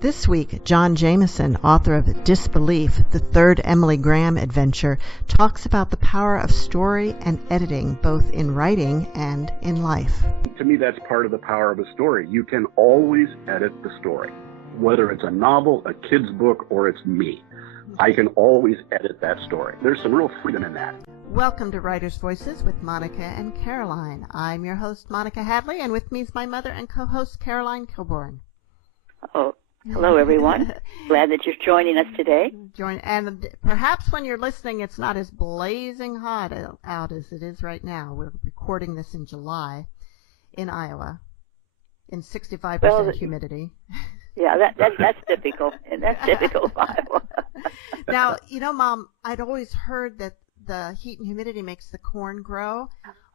This week, John Jamison, author of Disbelief, the third Emily Graham adventure, talks about the power of story and editing, both in writing and in life. To me, that's part of the power of a story. You can always edit the story. Whether it's a novel, a kid's book, or it's me, I can always edit that story. There's some real freedom in that. Welcome to Writer's Voices with Monica and Caroline. I'm your host, Monica Hadley, and with me is my mother and co-host, Caroline Kilborn. Oh, hello, everyone. Glad that you're joining us today. And perhaps when you're listening, it's not as blazing hot out as it is right now. We're recording this in July in Iowa in 65% humidity. Yeah, that's typical. And that's typical of Iowa. Now, you know, Mom, I'd always heard that the heat and humidity makes the corn grow.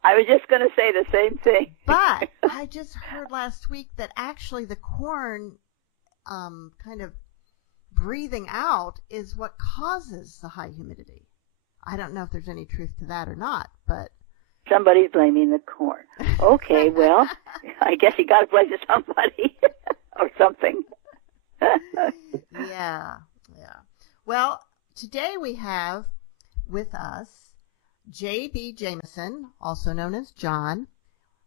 I was just going to say the same thing. But I just heard last week that actually the corn kind of breathing out is what causes the high humidity. I don't know if there's any truth to that or not, but somebody's blaming the corn. Okay, well, I guess you got to blame somebody or something. Yeah. Well, today we have with us J.B. Jamison, also known as John,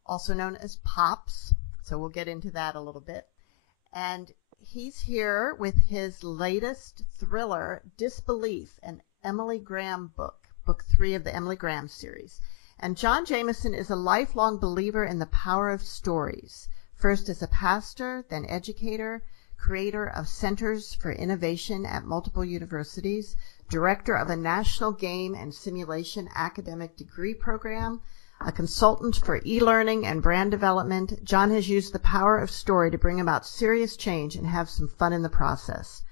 also known as Pops. So we'll get into that a little bit. And he's here with his latest thriller, Disbelief, an Emily Graham book 3 of the Emily Graham series. And John Jamison is a lifelong believer in the power of stories, first as a pastor, then educator, creator of Centers for Innovation at multiple universities, director of a national game and simulation academic degree program, a consultant for e-learning and brand development. John has used the power of story to bring about serious change and have some fun in the process.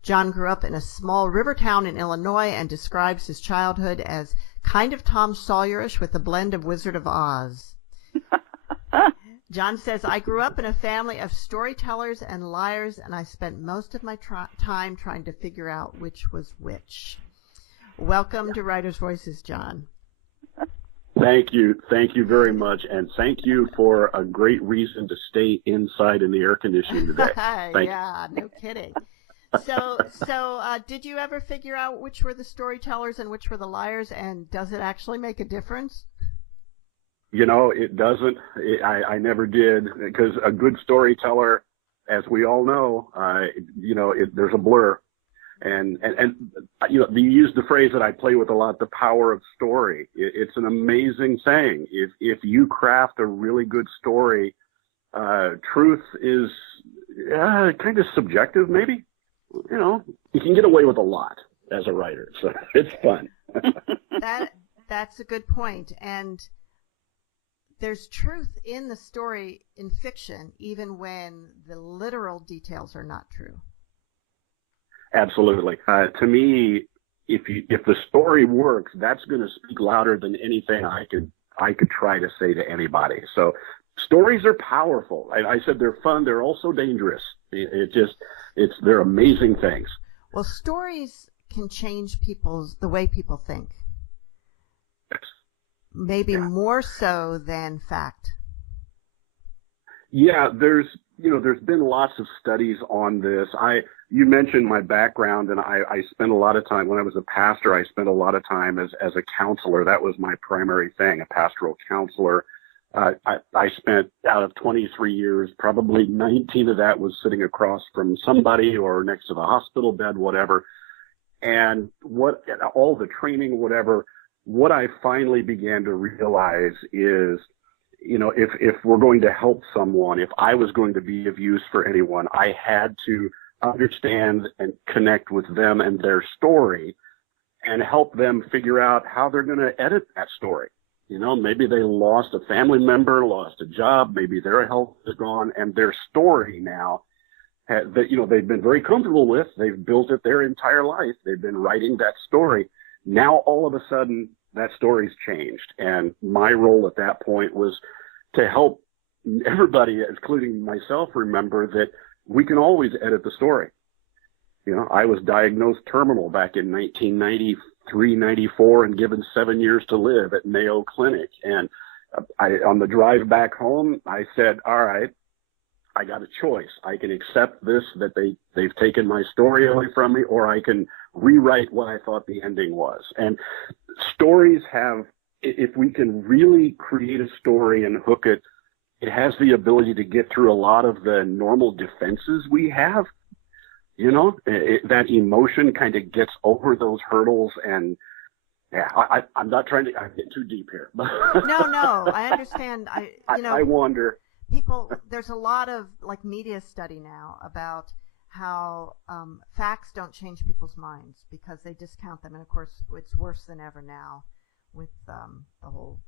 John grew up in a small river town in Illinois and describes his childhood as kind of Tom Sawyerish with a blend of Wizard of Oz. John says, I grew up in a family of storytellers and liars, and I spent most of my time trying to figure out which was which. Welcome to Writer's Voices, John. Thank you very much, and thank you for a great reason to stay inside in the air conditioning today. Yeah, no kidding. So, did you ever figure out which were the storytellers and which were the liars, and does it actually make a difference? You know, it doesn't. I never did, because a good storyteller, as we all know, there's a blur. And you know, you use the phrase that I play with a lot, the power of story. It's an amazing thing. If you craft a really good story, truth is kind of subjective, maybe. You know, you can get away with a lot as a writer, so it's fun. That's a good point. And there's truth in the story in fiction, even when the literal details are not true. Absolutely. To me, if the story works, that's going to speak louder than anything I could try to say to anybody. So stories are powerful. I said they're fun. They're also dangerous. They're amazing things. Well, stories can change the way people think. Yes. Maybe more so than fact. Yeah, there's been lots of studies on this. You mentioned my background, and I spent a lot of time when I was a pastor. I spent a lot of time as a counselor. That was my primary thing, a pastoral counselor. I spent out of 23 years, probably 19 of that was sitting across from somebody or next to the hospital bed, whatever. And all the training, whatever. What I finally began to realize is, you know, if we're going to help someone, if I was going to be of use for anyone, I had to understand and connect with them and their story and help them figure out how they're going to edit that story. You know, maybe they lost a family member, lost a job, maybe their health is gone, and their story now that, you know, they've been very comfortable with, they've built it their entire life, they've been writing that story. Now, all of a sudden, that story's changed. And my role at that point was to help everybody, including myself, remember that we can always edit the story. You know, I was diagnosed terminal back in 1993, 94, and given 7 years to live at Mayo Clinic. And on the drive back home, I said, all right, I got a choice. I can accept this, that they've taken my story away from me, or I can rewrite what I thought the ending was. And stories have, if we can really create a story and hook it, it has the ability to get through a lot of the normal defenses we have. You know, that emotion kind of gets over those hurdles. And yeah, I'm not trying to get too deep here. No, I understand. I wonder. People, there's a lot of like media study now about how facts don't change people's minds because they discount them. And of course, it's worse than ever now with the whole.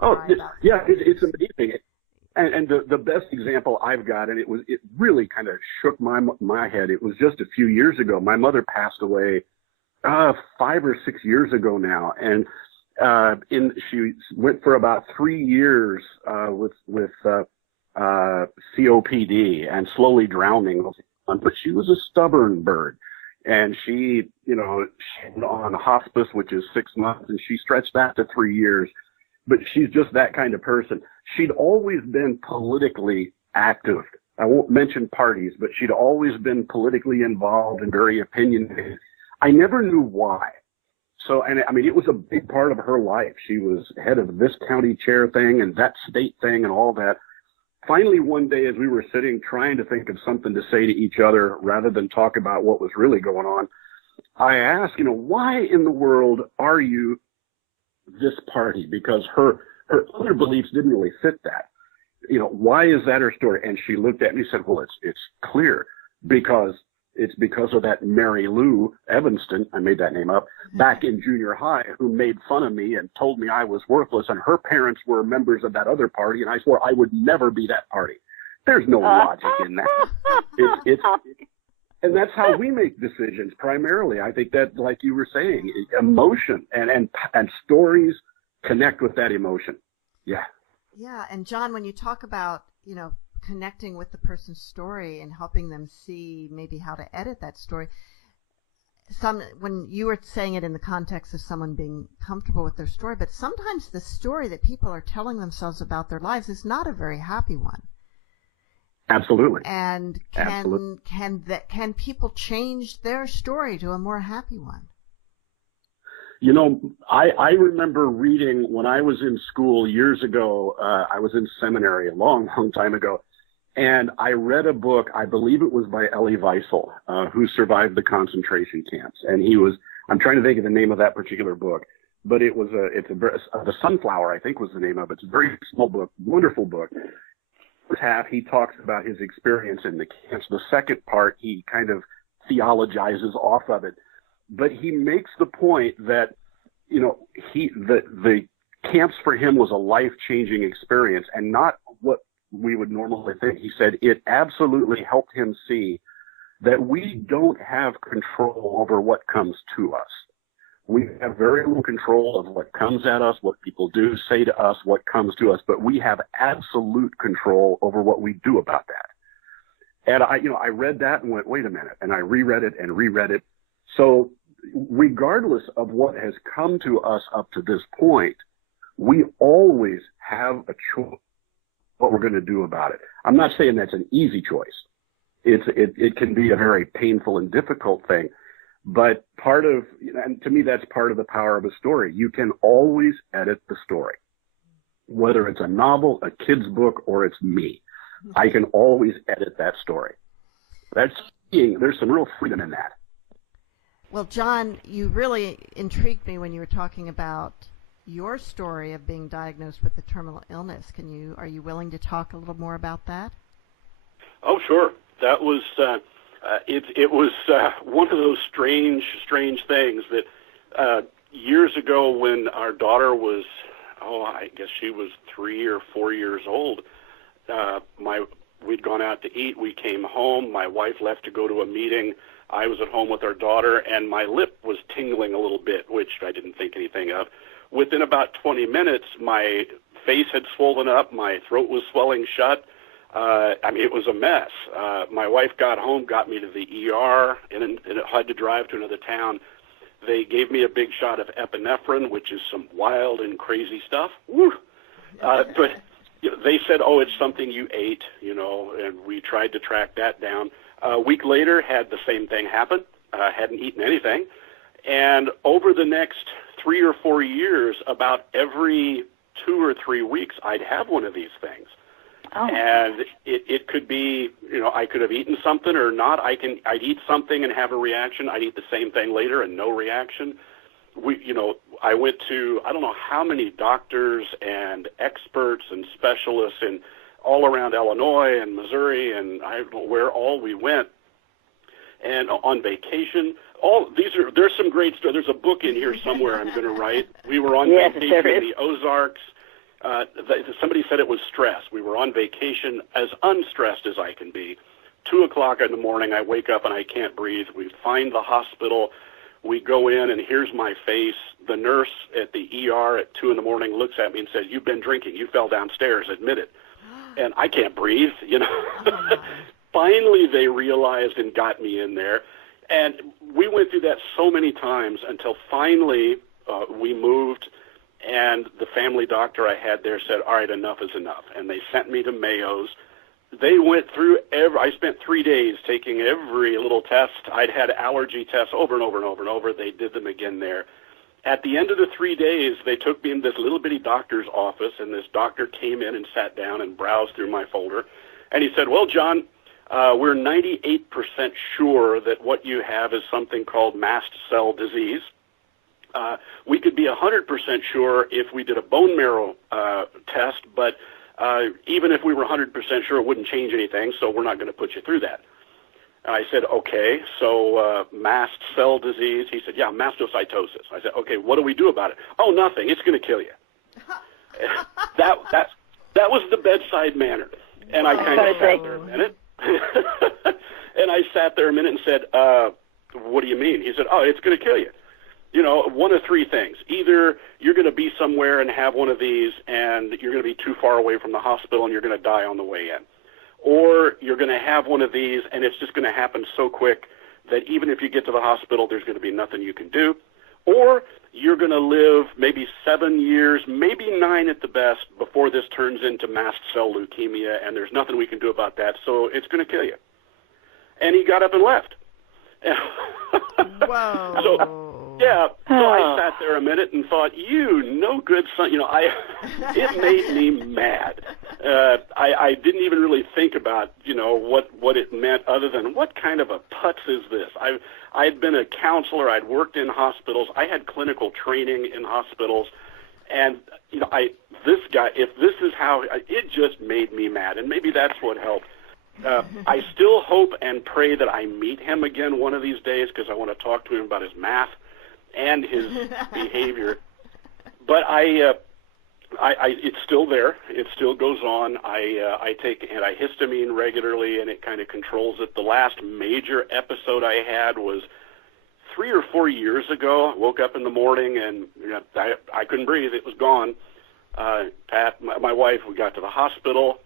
Oh, yeah, it's amazing. And the best example I've got, and it really kind of shook my head. It was just a few years ago. My mother passed away 5 or 6 years ago now, and she went for about 3 years with COPD and slowly drowning. But she was a stubborn bird, and she went on hospice, which is 6 months, and she stretched that to 3 years. But she's just that kind of person. She'd always been politically active. I won't mention parties, but she'd always been politically involved and very opinionated. I never knew why. So, and I mean, it was a big part of her life. She was head of this county chair thing and that state thing and all that. Finally, one day, as we were sitting trying to think of something to say to each other rather than talk about what was really going on, I asked, why in the world are you this party? Because her other beliefs didn't really fit that. Why is that her story? And she looked at me and said, well, it's clear because it's because of that Mary Lou Evanston, I made that name up, back in junior high, who made fun of me and told me I was worthless, and her parents were members of that other party, and I swore I would never be that party. There's no logic in that. And that's how we make decisions primarily. I think that, like you were saying, emotion and stories connect with that emotion. Yeah. Yeah. And John, when you talk about, connecting with the person's story and helping them see maybe how to edit that story, when you were saying it in the context of someone being comfortable with their story, but sometimes the story that people are telling themselves about their lives is not a very happy one. Absolutely. And can people change their story to a more happy one? I remember reading when I was in school years ago. I was in seminary a long, long time ago, and I read a book. I believe it was by Elie Wiesel, who survived the concentration camps. And I'm trying to think of the name of that particular book, but The Sunflower, I think was the name of it. It's a very small book, wonderful book. First half, he talks about his experience in the camps. The second part, he kind of theologizes off of it. But he makes the point that, the camps for him was a life-changing experience and not what we would normally think. He said it absolutely helped him see that we don't have control over what comes to us. We have very little control of what comes at us, what people do, say to us, what comes to us, but we have absolute control over what we do about that. And I read that and went, wait a minute, and I reread it. So regardless of what has come to us up to this point, we always have a choice what we're going to do about it. I'm not saying that's an easy choice. It can be a very painful and difficult thing. But and to me, that's part of the power of a story. You can always edit the story, whether it's a novel, a kid's book, or it's me. I can always edit that story. There's some real freedom in that. Well, John, you really intrigued me when you were talking about your story of being diagnosed with the terminal illness. Are you willing to talk a little more about that? Oh, sure. That was it was one of those strange things that years ago when our daughter was, I guess she was 3 or 4 years old, we'd gone out to eat. We came home. My wife left to go to a meeting. I was at home with our daughter, and my lip was tingling a little bit, which I didn't think anything of. Within about 20 minutes, my face had swollen up. My throat was swelling shut. It was a mess. My wife got home, got me to the ER, and had to drive to another town. They gave me a big shot of epinephrine, which is some wild and crazy stuff. Woo! But they said, oh, it's something you ate, and we tried to track that down. A week later, had the same thing happen. Hadn't eaten anything. And over the next 3 or 4 years, about every 2 or 3 weeks, I'd have one of these things. Oh. And it could be, I could have eaten something or not. I'd eat something and have a reaction. I'd eat the same thing later and no reaction. I went to, I don't know how many doctors and experts and specialists in all around Illinois and Missouri, and I don't know where all we went. And on vacation, there's some great stuff. There's a book in here somewhere I'm going to write. We were on vacation in the Ozarks. Somebody said it was stress. We were on vacation, as unstressed as I can be. 2:00 in the morning, I wake up and I can't breathe. We find the hospital. We go in, and here's my face. The nurse at the ER at 2 in the morning looks at me and says, "You've been drinking. You fell downstairs. Admit it." And I can't breathe, Oh, Finally, they realized and got me in there. And we went through that so many times until finally we moved, and the family doctor I had there said, all right, enough is enough. And they sent me to Mayo's. They went through I spent 3 days taking every little test. I'd had allergy tests over and over and over and over. They did them again there. At the end of the 3 days, they took me in this little bitty doctor's office, and this doctor came in and sat down and browsed through my folder. And he said, well, John, we're 98% sure that what you have is something called mast cell disease. We could be 100% sure if we did a bone marrow test, but even if we were 100% sure, it wouldn't change anything, so we're not going to put you through that. And I said, okay, so mast cell disease. He said, yeah, mastocytosis. I said, okay, what do we do about it? Oh, nothing. It's going to kill you. that was the bedside manner. And I kind of sat there a minute. And I sat there a minute and said, what do you mean? He said, oh, it's going to kill you. One of three things. Either you're going to be somewhere and have one of these, and you're going to be too far away from the hospital and you're going to die on the way in. Or you're going to have one of these, and it's just going to happen so quick that even if you get to the hospital, there's going to be nothing you can do. Or you're going to live maybe 7 years, maybe 9 at the best, before this turns into mast cell leukemia, and there's nothing we can do about that, so it's going to kill you. And he got up and left. Whoa. So I sat there a minute and thought, you no good son. It made me mad. I didn't even really think about, what it meant other than what kind of a putz is this? I'd been a counselor. I'd worked in hospitals. I had clinical training in hospitals. And, this guy, if this is how, it just made me mad. And maybe that's what helped. I still hope and pray that I meet him again one of these days because I want to talk to him about his math and his behavior. But it's still there. It still goes on. I take antihistamine regularly, and it kind of controls it. The last major episode I had was 3 or 4 years ago. I woke up in the morning, and I couldn't breathe. It was gone. Pat, my wife, we got to the hospital,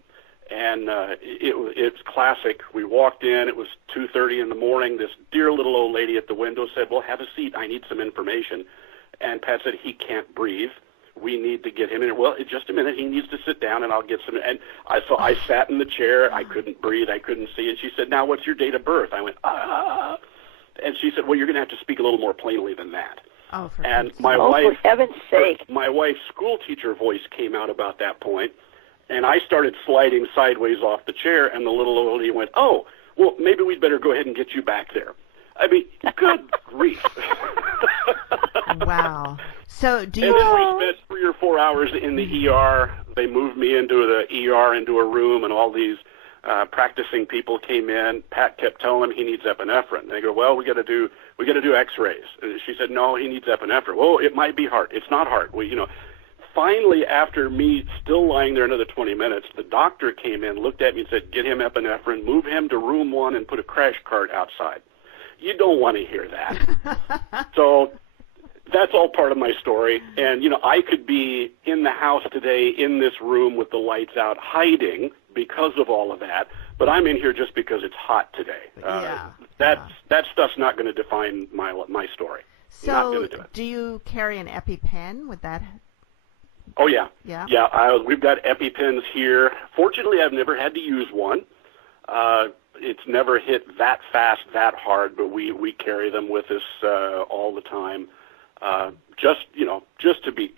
and it's classic. We walked in. It was 2:30 in the morning. This dear little old lady at the window said, well, have a seat. I need some information. And Pat said, he can't breathe. We need to get him in. Well, just a minute. He needs to sit down, and I'll get some. And so I sat in the chair. I couldn't breathe. I couldn't see. And she said, now, what's your date of birth? I went, ah. And she said, well, you're going to have to speak a little more plainly than that. Oh, and my wife, for heaven's sake. My wife's school teacher voice came out about that point. And I started sliding sideways off the chair, and the little old lady went, oh, well, maybe we'd better go ahead and get you back there. I mean, good grief. Wow. So do you... And then we spent 3 or 4 hours in the ER. They moved me into the ER, into a room, and all these practicing people came in. Pat kept telling him he needs epinephrine. They go, well, we got to do X-rays. And she said, no, he needs epinephrine. Well, it might be heart. It's not heart. Well, Finally, after me still lying there another 20 minutes, the doctor came in, looked at me and said, get him epinephrine, move him to room 1, and put a crash cart outside. You don't want to hear that. So that's all part of my story. And, I could be in the house today in this room with the lights out hiding because of all of that, but I'm in here just because it's hot today. That stuff's not going to define my story. So do you carry an EpiPen? Would that Oh, yeah. Yeah. Yeah, we've got EpiPens here. Fortunately, I've never had to use one. It's never hit that fast, that hard, but we carry them with us all the time. Just to be.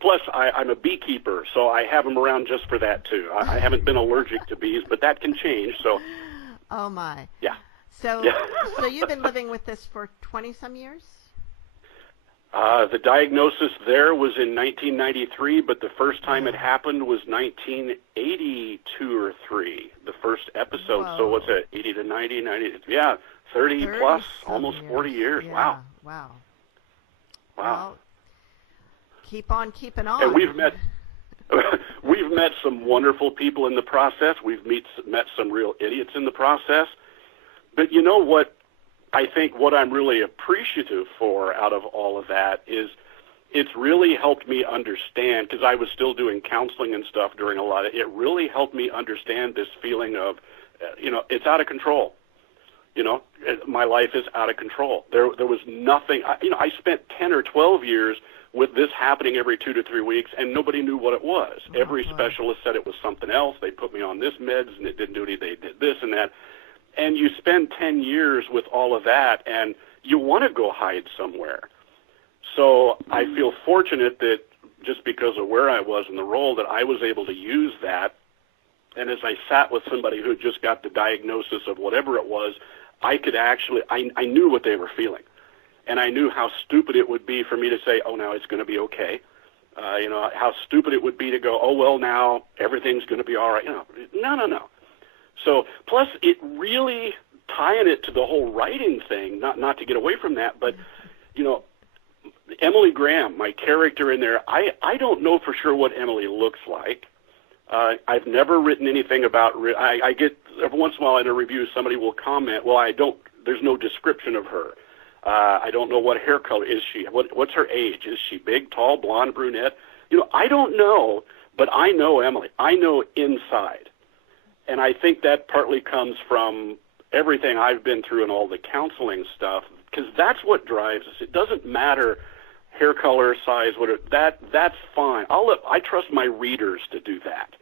Plus, I'm a beekeeper, so I have them around just for that too. I haven't been allergic to bees, but that can change. So. Oh my. Yeah. So you've been living with this for 20-some years? The diagnosis there was in 1993, but the first time it happened was 1982 or 3, the first episode. Whoa. So what's it, 80 to 90, 30 plus, almost 40 years. Yeah. Wow. Wow. Wow. Well, keep on keeping on. And we've met some wonderful people in the process. We've met some real idiots in the process. But you know what? I think what I'm really appreciative for out of all of that is it's really helped me understand, because I was still doing counseling and stuff during a lot of it, really helped me understand this feeling of, it's out of control. My life is out of control. There was nothing, I spent 10 or 12 years with this happening every 2 to 3 weeks, and nobody knew what it was. Every specialist said it was something else. They put me on this meds, and it didn't do anything. They did this and that. And you spend 10 years with all of that, and you want to go hide somewhere. So I feel fortunate that just because of where I was in the role, that I was able to use that. And as I sat with somebody who just got the diagnosis of whatever it was, I could actually, I knew what they were feeling. And I knew how stupid it would be for me to say, oh, now it's going to be okay. How stupid it would be to go, oh, well, now everything's going to be all right. No. So, plus, it really, tying it to the whole writing thing, not to get away from that, but, Emily Graham, my character in there, I don't know for sure what Emily looks like. I've never written anything about, I get, every once in a while in a review, somebody will comment, well, there's no description of her. I don't know what hair color is she, what's her age? Is she big, tall, blonde, brunette? I don't know, but I know Emily. I know inside. And I think that partly comes from everything I've been through and all the counseling stuff, because that's what drives us. It doesn't matter hair color, size, whatever. That's fine. I trust my readers to do that.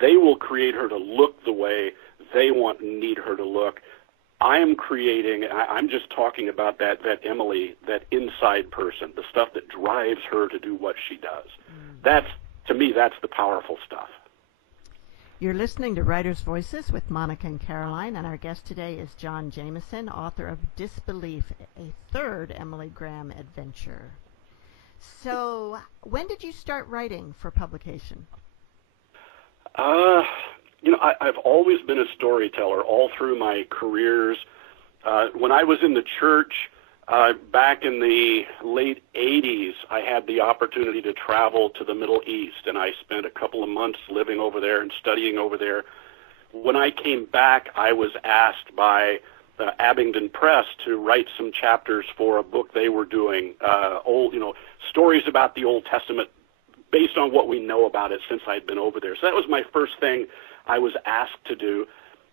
They will create her to look the way they want and need her to look. I'm just talking about that Emily, that inside person, the stuff that drives her to do what she does. To me, that's the powerful stuff. You're listening to Writers' Voices with Monica and Caroline, and our guest today is John Jamison, author of Disbelief, a third Emily Graham adventure. So, when did you start writing for publication? I've always been a storyteller all through my careers. When I was in the church, back in the late 80s, I had the opportunity to travel to the Middle East, and I spent a couple of months living over there and studying over there. When I came back, I was asked by Abingdon Press to write some chapters for a book they were doing, stories about the Old Testament based on what we know about it since I'd been over there. So that was my first thing I was asked to do.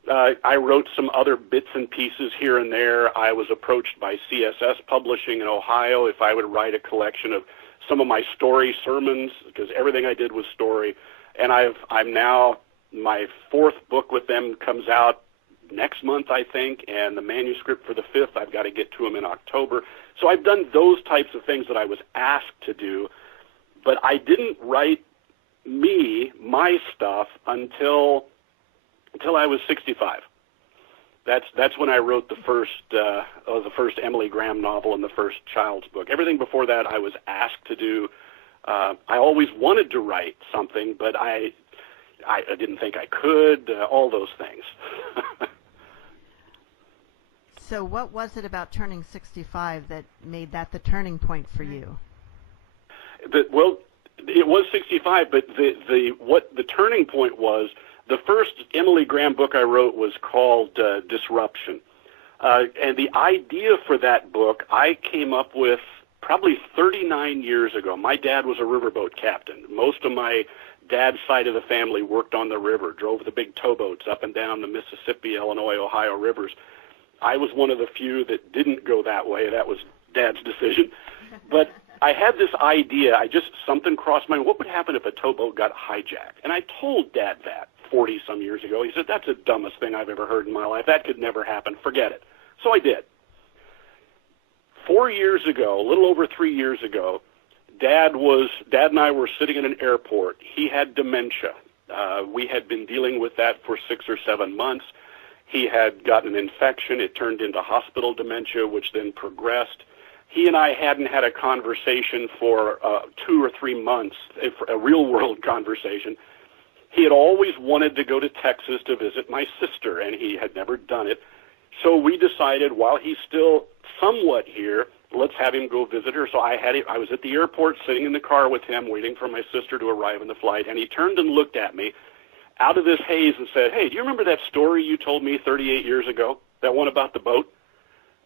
I wrote some other bits and pieces here and there. I was approached by CSS Publishing in Ohio if I would write a collection of some of my story sermons, because everything I did was story. And I'm now, my fourth book with them comes out next month, I think, and the manuscript for the fifth, I've got to get to them in October. So I've done those types of things that I was asked to do, but I didn't write my stuff until I was 65. That's when I wrote the first Emily Graham novel and the first child's book. Everything before that I was asked to do. I always wanted to write something, but I didn't think I could. All those things. So what was it about turning 65 that made that the turning point for you? Well, it was 65, but what the turning point was. The first Emily Graham book I wrote was called Disruption. And the idea for that book I came up with probably 39 years ago. My dad was a riverboat captain. Most of my dad's side of the family worked on the river, drove the big towboats up and down the Mississippi, Illinois, Ohio rivers. I was one of the few that didn't go that way. That was Dad's decision. But I had this idea. Something crossed my mind. What would happen if a towboat got hijacked? And I told Dad that 40-some years ago. He said, that's the dumbest thing I've ever heard in my life. That could never happen. Forget it. So I did. 4 years ago, a little over 3 years ago, Dad and I were sitting in an airport. He had dementia. We had been dealing with that for 6 or 7 months. He had gotten an infection. It turned into hospital dementia, which then progressed. He and I hadn't had a conversation for 2 or 3 months, a real-world conversation. He had always wanted to go to Texas to visit my sister, and he had never done it. So we decided, while he's still somewhat here, let's have him go visit her. So I was at the airport sitting in the car with him, waiting for my sister to arrive on the flight, and he turned and looked at me out of this haze and said, hey, do you remember that story you told me 38 years ago, that one about the boat?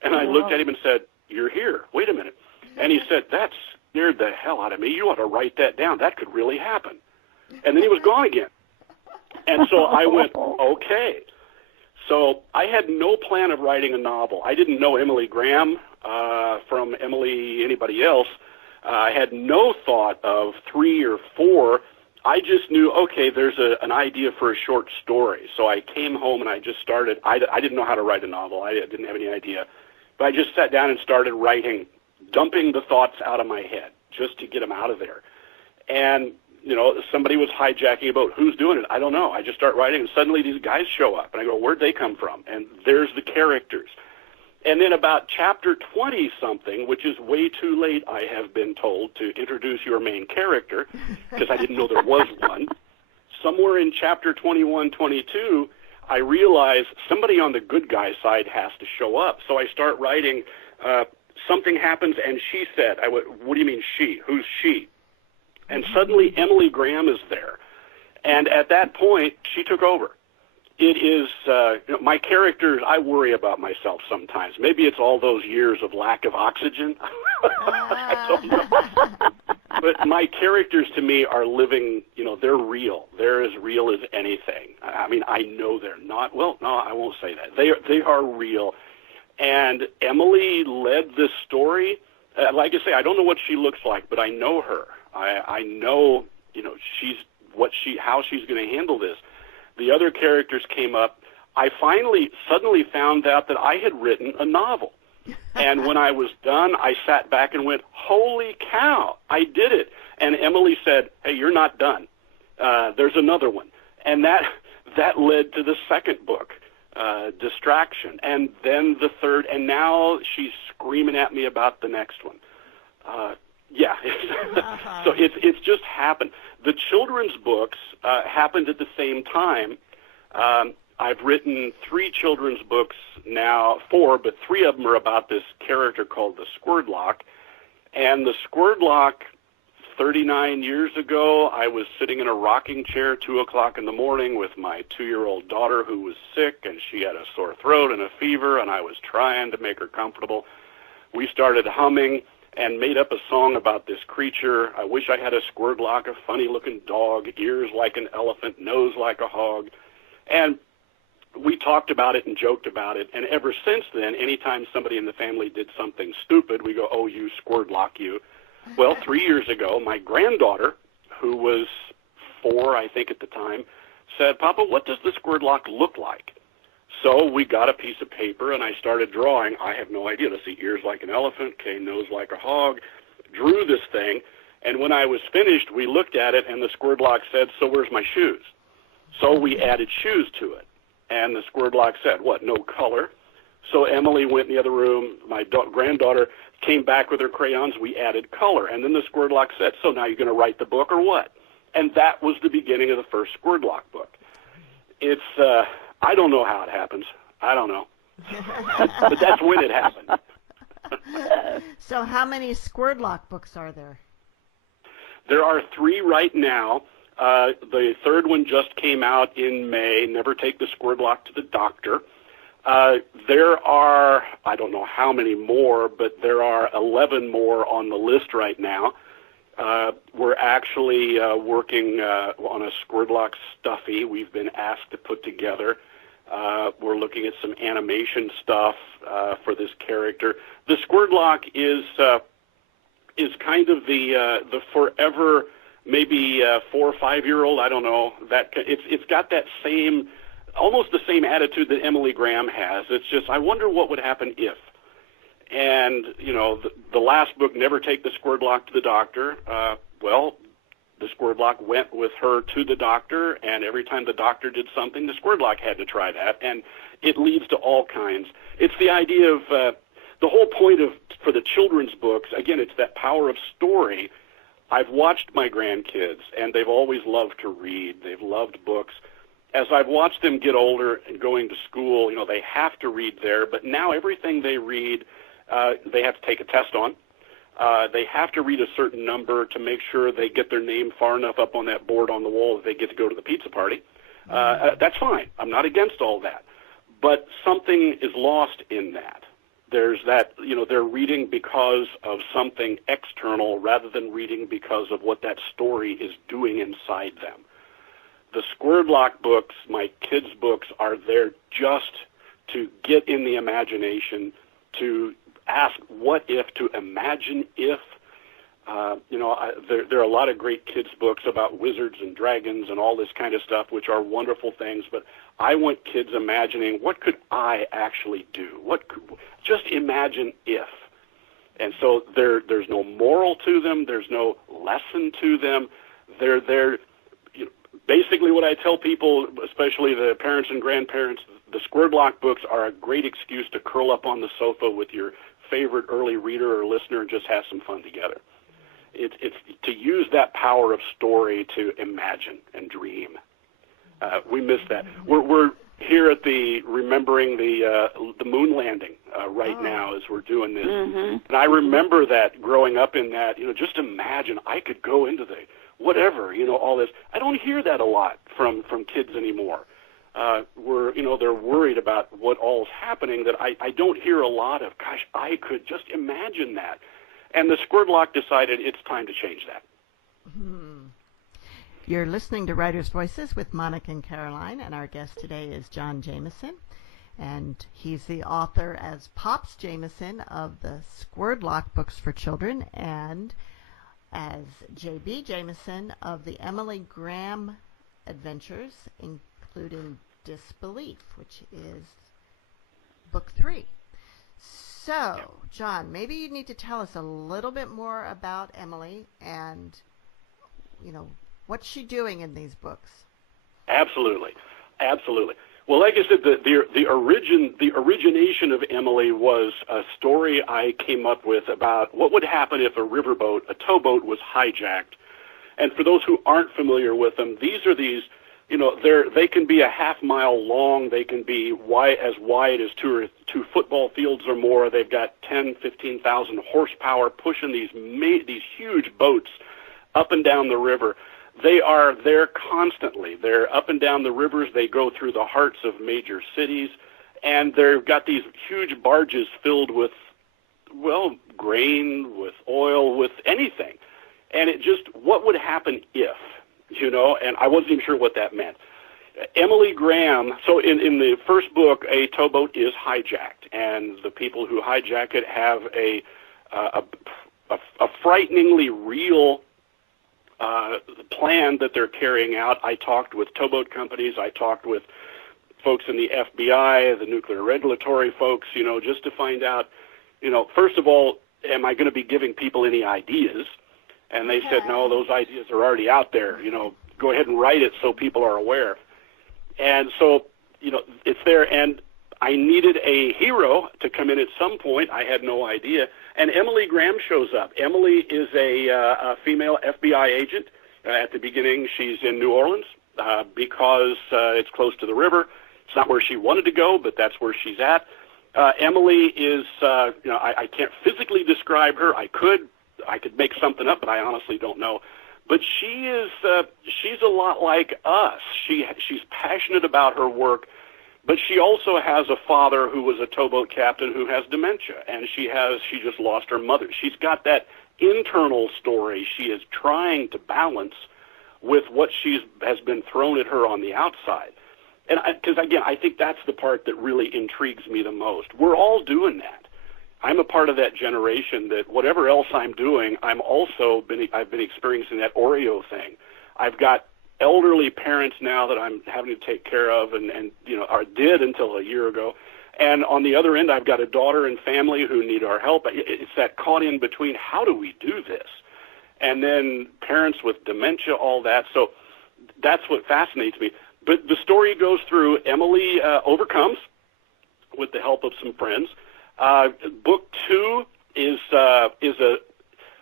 And I looked at him and said, you're here. Wait a minute. And he said, that scared the hell out of me. You ought to write that down. That could really happen. And then he was gone again. And so I went, okay. So I had no plan of writing a novel. I didn't know Emily Graham from Emily anybody else. I had no thought of 3 or 4. I just knew, okay, there's an idea for a short story. So I came home and I just started. I didn't know how to write a novel. I didn't have any idea. But I just sat down and started writing, dumping the thoughts out of my head just to get them out of there. And, you know, somebody was hijacking a boat. Who's doing it? I don't know. I just start writing, and suddenly these guys show up. And I go, where'd they come from? And there's the characters. And then about chapter 20-something, which is way too late, I have been told, to introduce your main character, because I didn't know there was one. Somewhere in chapter 21, 22, I realize somebody on the good guy side has to show up. So I start writing, something happens, and she said, I went, what do you mean she? Who's she? And suddenly Emily Graham is there. And at that point, she took over. It is, my characters, I worry about myself sometimes. Maybe it's all those years of lack of oxygen. I don't know. But my characters to me are living, you know, they're real. They're as real as anything. I mean, I know they're not. Well, no, I won't say that. They are real. And Emily led this story. Like I say, I don't know what she looks like, but I know her. I know, you know, how she's going to handle this. The other characters came up. I suddenly found out that I had written a novel. And when I was done, I sat back and went, holy cow, I did it. And Emily said, hey, you're not done. There's another one. And that led to the second book, Distraction, and then the third, and now she's screaming at me about the next one. Yeah, so it's just happened. The children's books happened at the same time. I've written 3 children's books now, 4, but 3 of them are about this character called the Squirdlock. And the Squirdlock, 39 years ago, I was sitting in a rocking chair 2 o'clock in the morning with my 2-year-old daughter who was sick, and she had a sore throat and a fever, and I was trying to make her comfortable. We started humming and made up a song about this creature. I wish I had a Squirdlock, a funny-looking dog, ears like an elephant, nose like a hog. And we talked about it and joked about it, and ever since then, anytime somebody in the family did something stupid, we go, oh, you Squirdlock, you. Well, 3 years ago, my granddaughter, who was 4, I think, at the time, said, Papa, what does the Squirdlock look like? So we got a piece of paper, and I started drawing. I have no idea. Let's see, ears like an elephant, okay, nose like a hog. Drew this thing, and when I was finished, we looked at it, and the Squirdlock said, so where's my shoes? So we added shoes to it, and the Squirdlock said, what, no color? So Emily went in the other room. My granddaughter came back with her crayons. We added color, and then the Squirdlock said, so now you're going to write the book or what? And that was the beginning of the first Squirdlock book. It's, I don't know how it happens. I don't know. But that's when it happened. So how many Squirdlock books are there? There are 3 right now. The third one just came out in May, Never Take the Squirdlock to the Doctor. There are, I don't know how many more, but there are 11 more on the list right now. We're actually working on a Squirdlock stuffy we've been asked to put together. We're looking at some animation stuff for this character. The Squirdlock is is kind of the forever, maybe 4 or 5-year-old. I don't know. That it's got that same, almost the same attitude that Emily Graham has. It's just, I wonder what would happen if. And the last book, Never Take the Squirt Lock to the Doctor. Well, the squirt lock went with her to the doctor, and every time the doctor did something, the squirt lock had to try that, and it leads to all kinds. It's the idea of the whole point for the children's books. Again, it's that power of story. I've watched my grandkids, and they've always loved to read. They've loved books. As I've watched them get older and going to school, they have to read there, but now everything they read, they have to take a test on. They have to read a certain number to make sure they get their name far enough up on that board on the wall that they get to go to the pizza party. That's fine. I'm not against all that. But something is lost in that. There's that, they're reading because of something external rather than reading because of what that story is doing inside them. The Squirt Lock books, my kids' books, are there just to get in the imagination, to ask what if, to imagine if. There are a lot of great kids' books about wizards and dragons and all this kind of stuff, which are wonderful things, but I want kids imagining, what could I actually do? Just imagine if. And so there's no moral to them. There's no lesson to them. They're basically what I tell people, especially the parents and grandparents, the Squirt Lock books are a great excuse to curl up on the sofa with your favorite early reader or listener and just have some fun together. It's to use that power of story to imagine and dream. We miss that. We're here at remembering the moon landing right now as we're doing this. Mm-hmm. And I remember that growing up in that, just imagine I could go into the whatever, all this. I don't hear that a lot from kids anymore. They're worried about what all's happening, that I don't hear a lot of, gosh, I could just imagine that. And the Squirt Lock decided it's time to change that. Mm-hmm. You're listening to Writers' Voices with Monica and Caroline, and our guest today is John Jamison. And he's the author as Pops Jamison of the Squirt Lock books for children, and as J.B. Jamison of the Emily Graham adventures, including Disbelief, which is book 3. So, John, maybe you need to tell us a little bit more about Emily and, what's she doing in these books? Absolutely. Well, like I said, the origination of Emily was a story I came up with about what would happen if a towboat was hijacked. And for those who aren't familiar with them, these are these, they can be a half-mile long. They can be as wide as two football fields or more. They've got 15,000 horsepower pushing these huge boats up and down the river. They are there constantly. They're up and down the rivers. They go through the hearts of major cities, and they've got these huge barges filled with, grain, with oil, with anything. And what would happen if, and I wasn't even sure what that meant. Emily Graham, so in the first book, a towboat is hijacked, and the people who hijack it have a frighteningly real plan that they're carrying out. I talked with towboat companies. I talked with folks in the FBI, the nuclear regulatory folks, just to find out, first of all, am I going to be giving people any ideas? And they said, no, those ideas are already out there. Go ahead and write it so people are aware. And so, it's there. And I needed a hero to come in at some point. I had no idea. And Emily Graham shows up. Emily is a female FBI agent. At the beginning, she's in New Orleans because it's close to the river. It's not where she wanted to go, but that's where she's at. Emily is, I can't physically describe her. I could make something up, but I honestly don't know. But she's a lot like us. She's passionate about her work, but she also has a father who was a towboat captain who has dementia, and she just lost her mother. She's got that internal story she is trying to balance with what has been thrown at her on the outside. And because, again, I think that's the part that really intrigues me the most. We're all doing that. I'm a part of that generation that whatever else I'm doing, I've been experiencing that Oreo thing. I've got elderly parents now that I'm having to take care of, and or did until a year ago. And on the other end, I've got a daughter and family who need our help. It's that caught in between. How do we do this? And then parents with dementia, all that. So that's what fascinates me. But the story goes through. Emily overcomes with the help of some friends. Book 2 is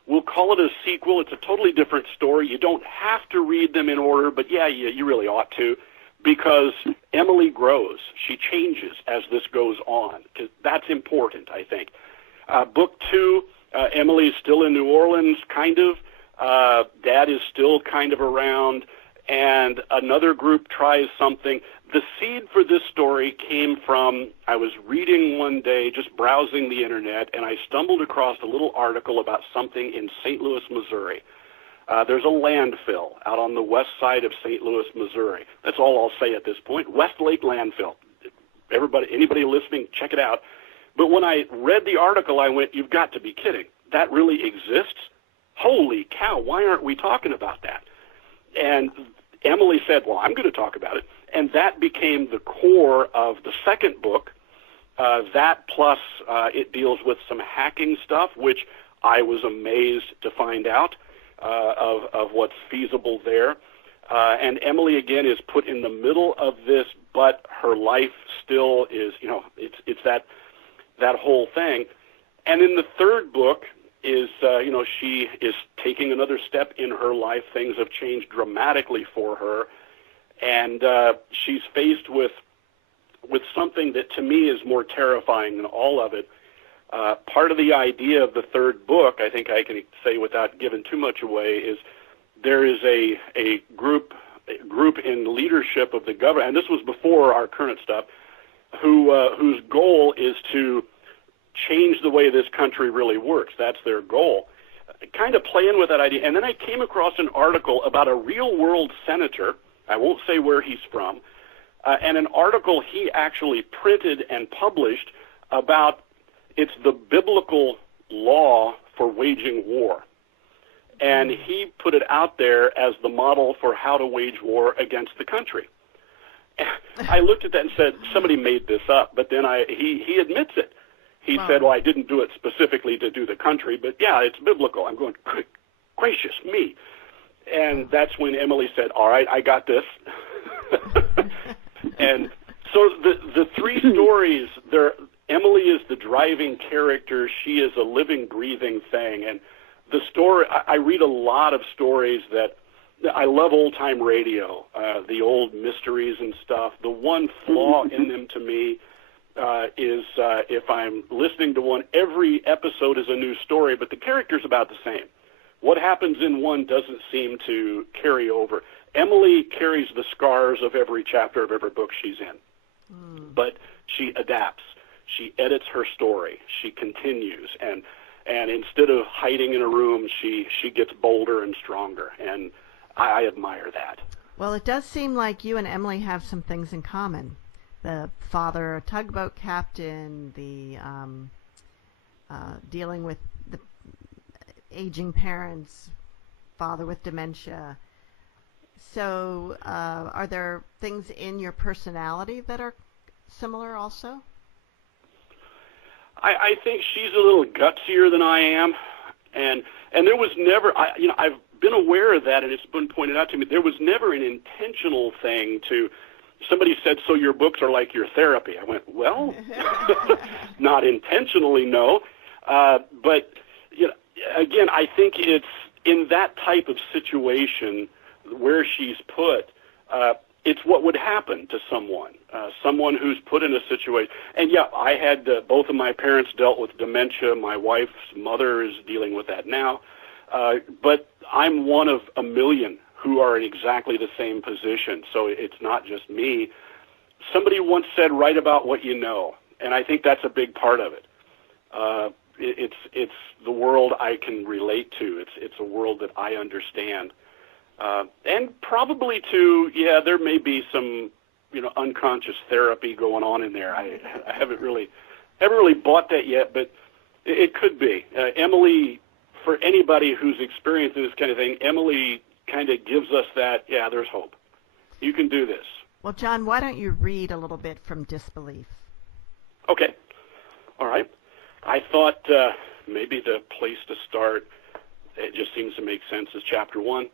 we'll call it a sequel. It's a totally different story. You don't have to read them in order, but you really ought to, because Emily grows. She changes as this goes on, because that's important, I think. Book 2, Emily's still in New Orleans, kind of. Dad is still kind of around, and another group tries something. The seed for this story came from, I was reading one day, just browsing the internet, and I stumbled across a little article about something in St. Louis, Missouri. There's a landfill out on the west side of St. Louis, Missouri. That's all I'll say at this point. Westlake Landfill. Anybody listening, check it out. But when I read the article, I went, you've got to be kidding. That really exists? Holy cow, why aren't we talking about that? And Emily said, well, I'm going to talk about it. And that became the core of the second book. That plus it deals with some hacking stuff, which I was amazed to find out of what's feasible there. And Emily, again, is put in the middle of this, but her life still is, it's that whole thing. And in the third book is, she is taking another step in her life. Things have changed dramatically for her. And she's faced with something that to me is more terrifying than all of it. Part of the idea of the third book, I think I can say without giving too much away, is there is a group in leadership of the government, and this was before our current stuff, whose goal is to change the way this country really works. That's their goal. Kind of playing with that idea. And then I came across an article about a real-world senator. I won't say where he's from, and an article he actually printed and published about it's the biblical law for waging war. And he put it out there as the model for how to wage war against the country. I looked at that and said, somebody made this up, but then he admits it. He said, well, I didn't do it specifically to do the country, but yeah, it's biblical. I'm going, gracious me. And that's when Emily said, all right, I got this. And so the three stories, Emily is the driving character. She is a living, breathing thing. And the story, I read a lot of stories that I love old-time radio, the old mysteries and stuff. The one flaw in them to me is if I'm listening to one, every episode is a new story, but the character's about the same. What happens in one doesn't seem to carry over. Emily carries the scars of every chapter of every book she's in, but she adapts. She edits her story. She continues, and instead of hiding in a room, she gets bolder and stronger, and I admire that. Well, it does seem like you and Emily have some things in common. The father, tugboat captain, the dealing with the aging parents, father with dementia. So are there things in your personality that are similar also? I think she's a little gutsier than I am, and there was never, I've been aware of that, and it's been pointed out to me, there was never an intentional thing to, somebody said, so your books are like your therapy. I went, well, not intentionally, no, but again, I think it's in that type of situation where she's put, it's what would happen to someone who's put in a situation. And yeah, I had both of my parents dealt with dementia. My wife's mother is dealing with that now. But I'm one of a million who are in exactly the same position. So it's not just me. Somebody once said, write about what you know. And I think that's a big part of it. It's the world I can relate to. It's a world that I understand. And probably too, there may be some, unconscious therapy going on in there. I haven't really bought that yet, but It could be. Emily, for anybody who's experienced this kind of thing, Emily kind of gives us that, yeah, there's hope. You can do this. Well, John, why don't you read a little bit from Disbelief? Okay. All right. I thought maybe the place to start, it just seems to make sense, is chapter 1.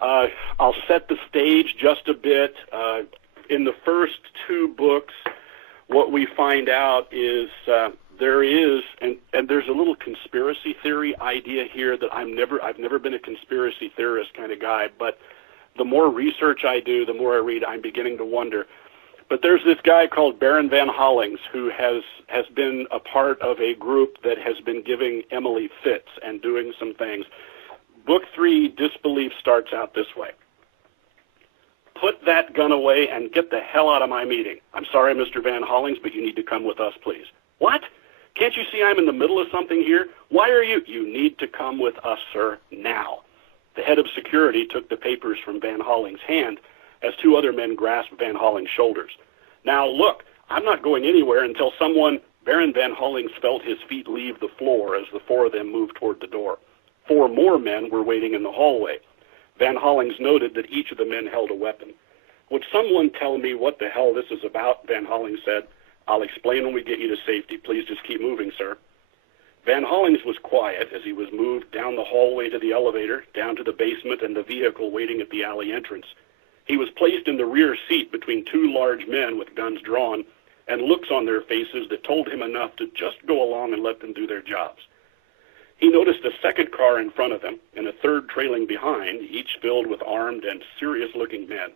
I'll set the stage just a bit. In the first 2 books, what we find out is there is, and there's a little conspiracy theory idea here that I've never been a conspiracy theorist kind of guy, but the more research I do, the more I read, I'm beginning to wonder. But there's this guy called Baron Van Hollings who has been a part of a group that has been giving Emily fits and doing some things. Book 3, Disbelief, starts out this way. Put that gun away and get the hell out of my meeting. I'm sorry, Mr. Van Hollings, but you need to come with us, please. What? Can't you see I'm in the middle of something here? Why are you? You need to come with us, sir, now. The head of security took the papers from Van Hollings' hand as 2 other men grasped Van Hollings' shoulders. Now, look, I'm not going anywhere until someone, Baron Van Hollings felt his feet leave the floor as the 4 of them moved toward the door. 4 more men were waiting in the hallway. Van Hollings noted that each of the men held a weapon. Would someone tell me what the hell this is about? Van Hollings said. I'll explain when we get you to safety. Please just keep moving, sir. Van Hollings was quiet as he was moved down the hallway to the elevator, down to the basement and the vehicle waiting at the alley entrance. He was placed in the rear seat between 2 large men with guns drawn and looks on their faces that told him enough to just go along and let them do their jobs. He noticed a second car in front of him and a third trailing behind, each filled with armed and serious-looking men.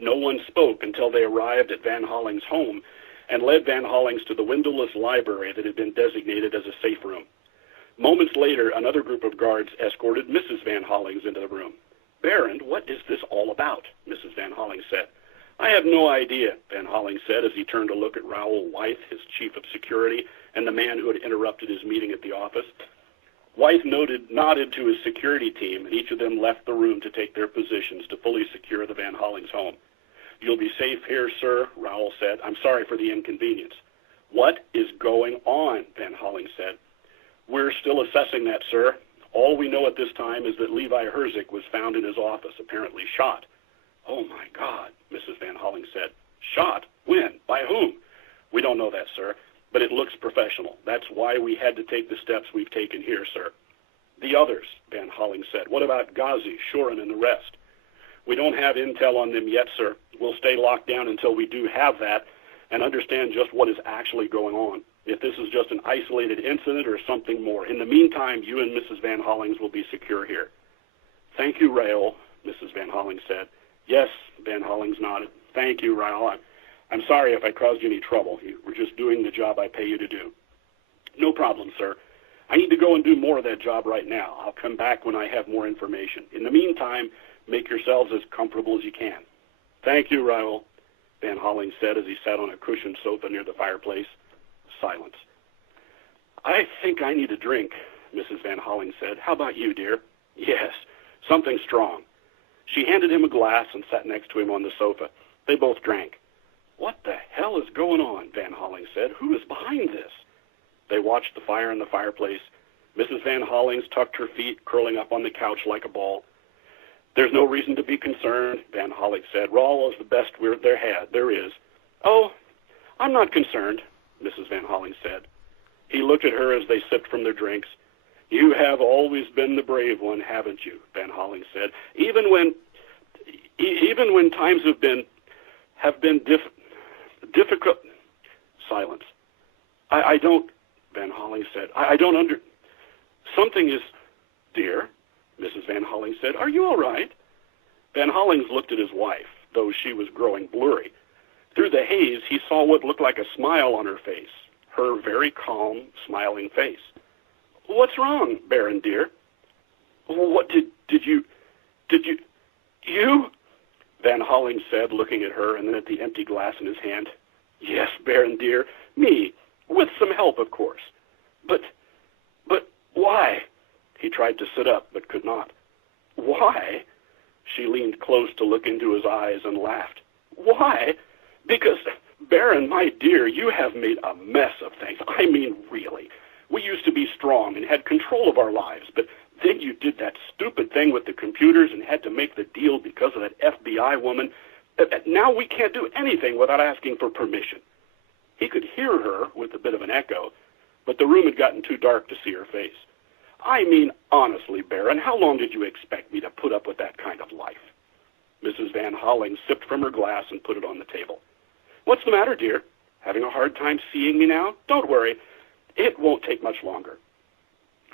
No one spoke until they arrived at Van Hollings' home and led Van Hollings to the windowless library that had been designated as a safe room. Moments later, another group of guards escorted Mrs. Van Hollings into the room. Baron, what is this all about? Mrs. Van Hollings said. I have no idea, Van Hollings said as he turned to look at Raoul Wythe, his chief of security, and the man who had interrupted his meeting at the office. Wythe nodded to his security team, and each of them left the room to take their positions to fully secure the Van Hollings home. You'll be safe here, sir, Raoul said. I'm sorry for the inconvenience. What is going on? Van Hollings said. We're still assessing that, sir. All we know at this time is that Levi Herzig was found in his office, apparently shot. Oh, my God, Mrs. Van Hollings said. Shot? When? By whom? We don't know that, sir, but it looks professional. That's why we had to take the steps we've taken here, sir. The others, Van Hollings said. What about Ghazi, Shurin, and the rest? We don't have intel on them yet, sir. We'll stay locked down until we do have that and understand just what is actually going on, if this is just an isolated incident or something more. In the meantime, you and Mrs. Van Hollings will be secure here. Thank you, Raoul, Mrs. Van Hollings said. Yes, Van Hollings nodded. Thank you, Raoul. I'm sorry if I caused you any trouble. You were just doing the job I pay you to do. No problem, sir. I need to go and do more of that job right now. I'll come back when I have more information. In the meantime, make yourselves as comfortable as you can. Thank you, Raoul, Van Hollings said as he sat on a cushioned sofa near the fireplace. Silence. I think I need a drink, Mrs. Van Hollings said. How about you, dear? Yes, something strong. She handed him a glass and sat next to him on the sofa. They both drank. What the hell is going on? Van Hollings said. Who is behind this? They watched the fire in the fireplace. Mrs. Van Hollings tucked her feet, curling up on the couch like a ball. There's no reason to be concerned, Van Hollings said. Raoul is the best there is. Oh, I'm not concerned, Mrs. Van Hollings said. He looked at her as they sipped from their drinks. You have always been the brave one, haven't you? Van Hollings said. Even when times have been difficult. Silence. I don't. Van Hollings said. I don't Something is, dear. Mrs. Van Hollings said. Are you all right? Van Hollings looked at his wife, though she was growing blurry. Through the haze, he saw what looked like a smile on her face, her very calm, smiling face. What's wrong, Baron, dear? What did you? Van Hollings said, looking at her and then at the empty glass in his hand. Yes, Baron, dear, me, with some help, of course. But why? He tried to sit up, but could not. Why? She leaned close to look into his eyes and laughed. Why? Because, Baron, my dear, you have made a mess of things. I mean, really. We used to be strong and had control of our lives, but then you did that stupid thing with the computers and had to make the deal because of that FBI woman. Now we can't do anything without asking for permission." He could hear her with a bit of an echo, but the room had gotten too dark to see her face. "I mean, honestly, Baron, how long did you expect me to put up with that kind of life?" Mrs. Van Holling sipped from her glass and put it on the table. "What's the matter, dear? Having a hard time seeing me now? Don't worry. It won't take much longer."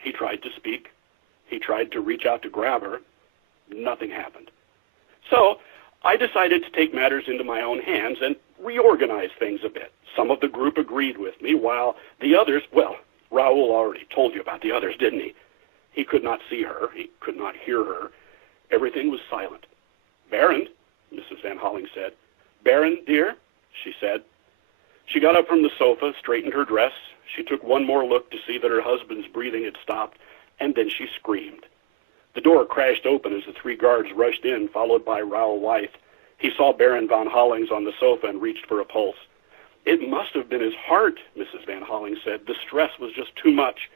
He tried to speak. He tried to reach out to grab her. Nothing happened. So I decided to take matters into my own hands and reorganize things a bit. Some of the group agreed with me, while the others, well, Raoul already told you about the others, didn't he? He could not see her. He could not hear her. Everything was silent. "Baron," Mrs. Van Holling said. "Baron, dear," she said. She got up from the sofa, straightened her dress. She took one more look to see that her husband's breathing had stopped, and then she screamed. The door crashed open as the 3 guards rushed in, followed by Raoul Wyeth. He saw Baron Van Hollings on the sofa and reached for a pulse. "It must have been his heart," Mrs. Van Holling said. "The stress was just too much."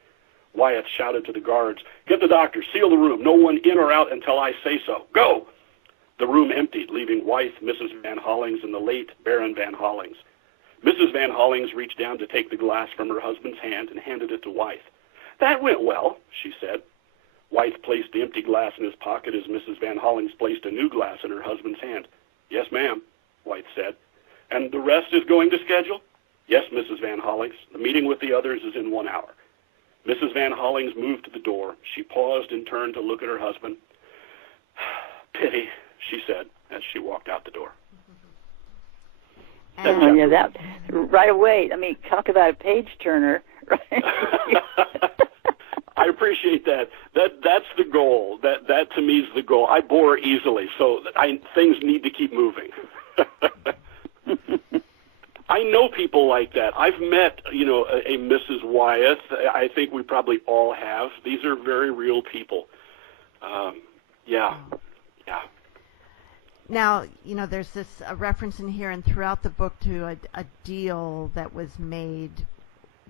Wyeth shouted to the guards, "Get the doctor, seal the room, no one in or out until I say so. Go!" The room emptied, leaving Wyeth, Mrs. Van Hollings, and the late Baron Van Hollings. Mrs. Van Hollings reached down to take the glass from her husband's hand and handed it to Wyeth. "That went well," she said. Wyeth placed the empty glass in his pocket as Mrs. Van Hollings placed a new glass in her husband's hand. "Yes, ma'am," Wyeth said. "And the rest is going to schedule?" "Yes, Mrs. Van Hollings. The meeting with the others is in 1 hour." Mrs. Van Hollings moved to the door. She paused and turned to look at her husband. "Pity," she said as she walked out the door. Yeah, that right away. I mean, talk about a page turner. Right? I appreciate that. That's the goal. That to me is the goal. I bore easily, so things need to keep moving. I know people like that. I've met, a Mrs. Wyeth. I think we probably all have. These are very real people. Yeah. Now, there's this a reference in here and throughout the book to a deal that was made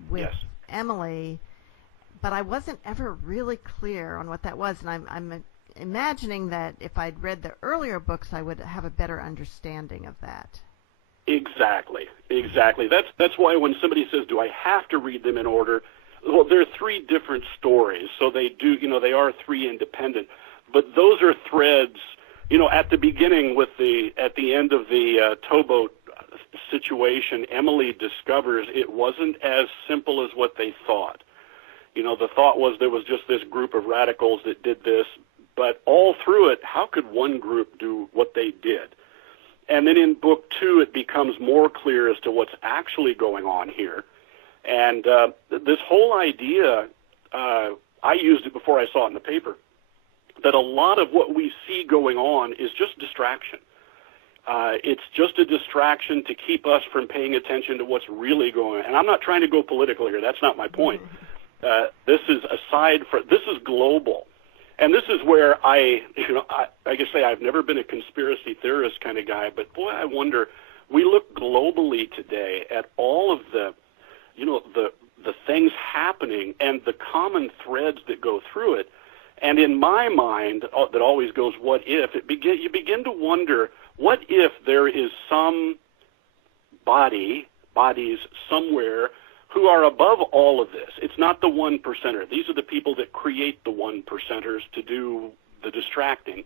with Yes. Emily, but I wasn't ever really clear on what that was, and I'm imagining that if I'd read the earlier books, I would have a better understanding of that. Exactly. That's why when somebody says, "Do I have to read them in order?" Well, there are 3 different stories, so they do, they are 3 independent, but those are threads. At the beginning at the end of the towboat situation, Emily discovers it wasn't as simple as what they thought. The thought was there was just this group of radicals that did this, but all through it, how could one group do what they did? And then in book 2, it becomes more clear as to what's actually going on here. And this whole idea, I used it before I saw it in the paper, that a lot of what we see going on is just distraction. It's just a distraction to keep us from paying attention to what's really going on. And I'm not trying to go political here. That's not my point. This is global. And this is where I can say I've never been a conspiracy theorist kind of guy, but boy, I wonder, we look globally today at all of the things happening and the common threads that go through it. And in my mind, that always goes, what if? You begin to wonder, what if there is some bodies somewhere who are above all of this? It's not the 1%er. These are the people that create the 1%ers to do the distracting.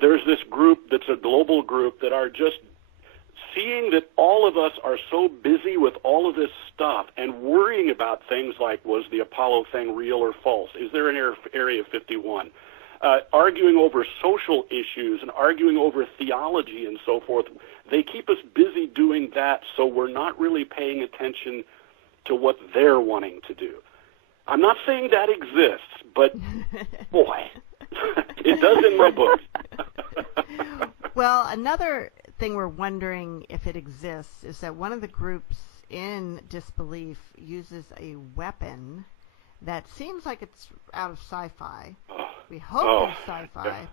There's this group that's a global group that are just seeing that all of us are so busy with all of this stuff and worrying about things like, was the Apollo thing real or false? Is there an Area 51? Arguing over social issues and arguing over theology and so forth. They keep us busy doing that, so we're not really paying attention to what they're wanting to do. I'm not saying that exists, but boy, it does in my book. Well, another thing we're wondering if it exists is that one of the groups in Disbelief uses a weapon that seems like it's out of sci-fi. We hope it's sci-fi. Yeah.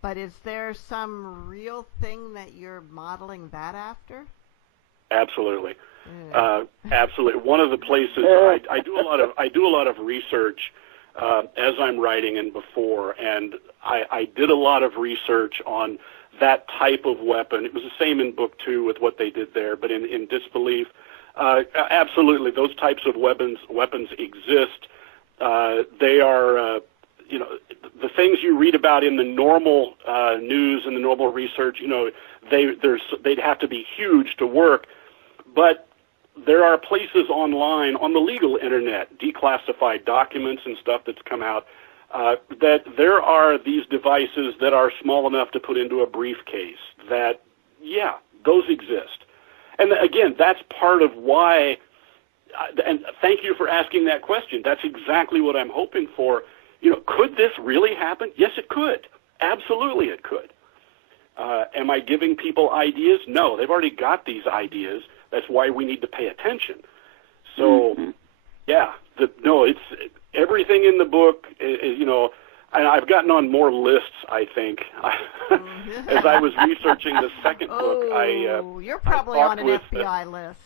But is there some real thing that you're modeling that after? Absolutely. Absolutely. One of the places I do a lot of research as I'm writing and before, and I did a lot of research on that type of weapon. It was the same in book 2 with what they did there, but in Disbelief, absolutely, those types of weapons exist. They are, the things you read about in the normal news and the normal research. They'd have to be huge to work, but there are places online on the legal internet, declassified documents and stuff that's come out, that there are these devices that are small enough to put into a briefcase that, yeah, those exist. And again, that's part of why, and thank you for asking that question. That's exactly what I'm hoping for. Could this really happen? Yes, it could. Absolutely it could. Am I giving people ideas? No, they've already got these ideas. That's why we need to pay attention. So, yeah, it's everything in the book, and I've gotten on more lists, I think. As I was researching the second book, you're probably on an FBI list.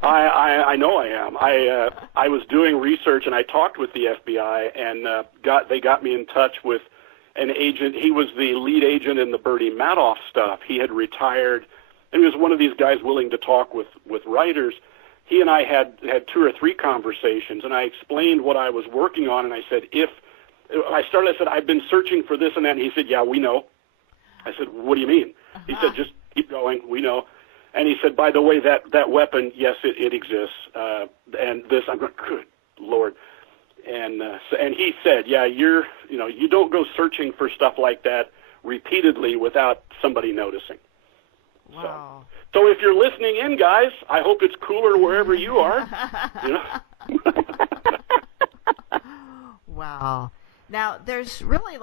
I know I am. I was doing research, and I talked with the FBI, and they got me in touch with an agent. He was the lead agent in the Bertie Madoff stuff. He had retired, and he was one of these guys willing to talk with writers. He and I had 2 or 3 conversations, and I explained what I was working on, and I said, I said, I've been searching for this and that, and he said, yeah, we know. I said, what do you mean? He said, just keep going, we know. And he said, by the way, that weapon, yes, it exists, and this, I'm going, good Lord. And he said, yeah, you don't go searching for stuff like that repeatedly without somebody noticing. Wow. So if you're listening in, guys, I hope it's cooler wherever you are. Wow. Now, there's really